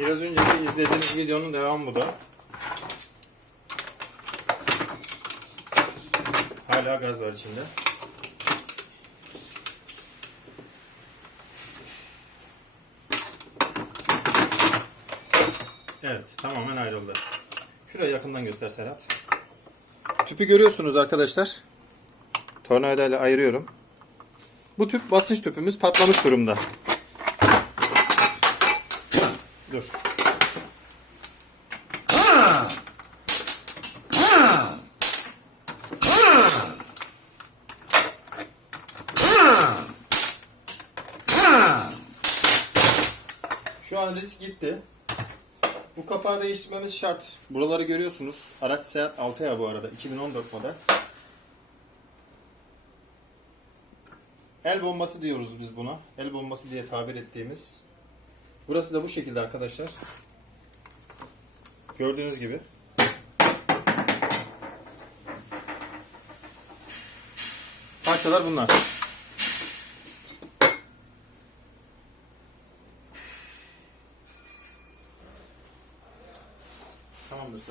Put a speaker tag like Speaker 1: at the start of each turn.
Speaker 1: Biraz önceki izlediğiniz videonun devamı bu da. Hala gaz var içinde. Evet, tamamen ayrıldı. Şuraya yakından göster Serhat. Tüpü görüyorsunuz arkadaşlar. Tornavida ile ayırıyorum. Bu tüp basınç tüpümüz patlamış durumda. Dur. Şu an risk gitti. Bu kapağı değiştirmemiz şart. Buraları görüyorsunuz. Araç Seat 6 bu arada. 2014 model. El bombası diyoruz biz buna. El bombası diye tabir ettiğimiz. Burası da bu şekilde arkadaşlar. Gördüğünüz gibi. Parçalar bunlar. Tamamdır.